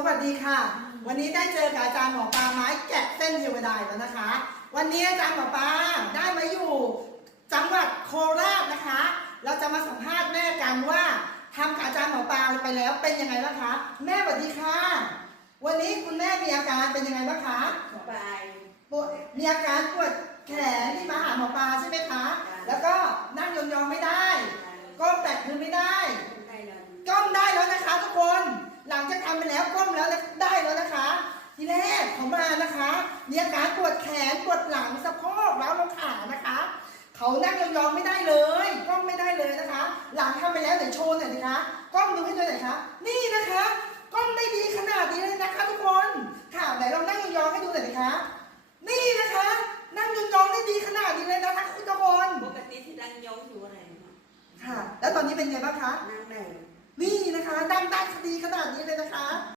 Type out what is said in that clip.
สวัสดีค่ะ วันนี้ได้เจอกับอาจารย์หมอปลาไม้แกะเส้นเทวดาอีกแล้วนะคะ วันนี้อาจารย์หมอปลาได้มาอยู่จังหวัดโคราชนะคะ เราจะมาสัมภาษณ์แม่กันว่าทำกับอาจารย์หมอปลาไปแล้วเป็นยังไงบ้างคะ แม่สวัสดีค่ะ วันนี้คุณแม่มีอาการเป็นยังไงบ้างคะสบายปวดมีอาการปวดแขนที่มาหาหมอปลาใช่ไหมคะ แล้วก็นั่งยองๆไม่ได้ ว่ำแล้วได้แล้วนะคะ ทีแรกเขามานะคะมีอาการปวดแขนปวดหลังสะโพกแล้วลงขานะคะ เขานั่งยองๆไม่ได้เลยกล้องไม่ได้เลยนะคะ หลังทำไปแล้วไหนโชว์หน่อยสิคะกล้องดูให้ดูหน่อยคะนี่นะคะกล้องไม่ดีขนาดนี้เลยนะคะ ทุกคนค่ะไหนลองนั่งยองให้ดูหน่อยสิคะนี่นะคะ นั่งยองได้ดีขนาดนี้เลยนะคะทุกคนปกติที่นั่งยองอยู่อะไรค่ะ แล้วตอนนี้เป็นไงบ้างคะนั่งไหนนี่นะคะนั่งได้ข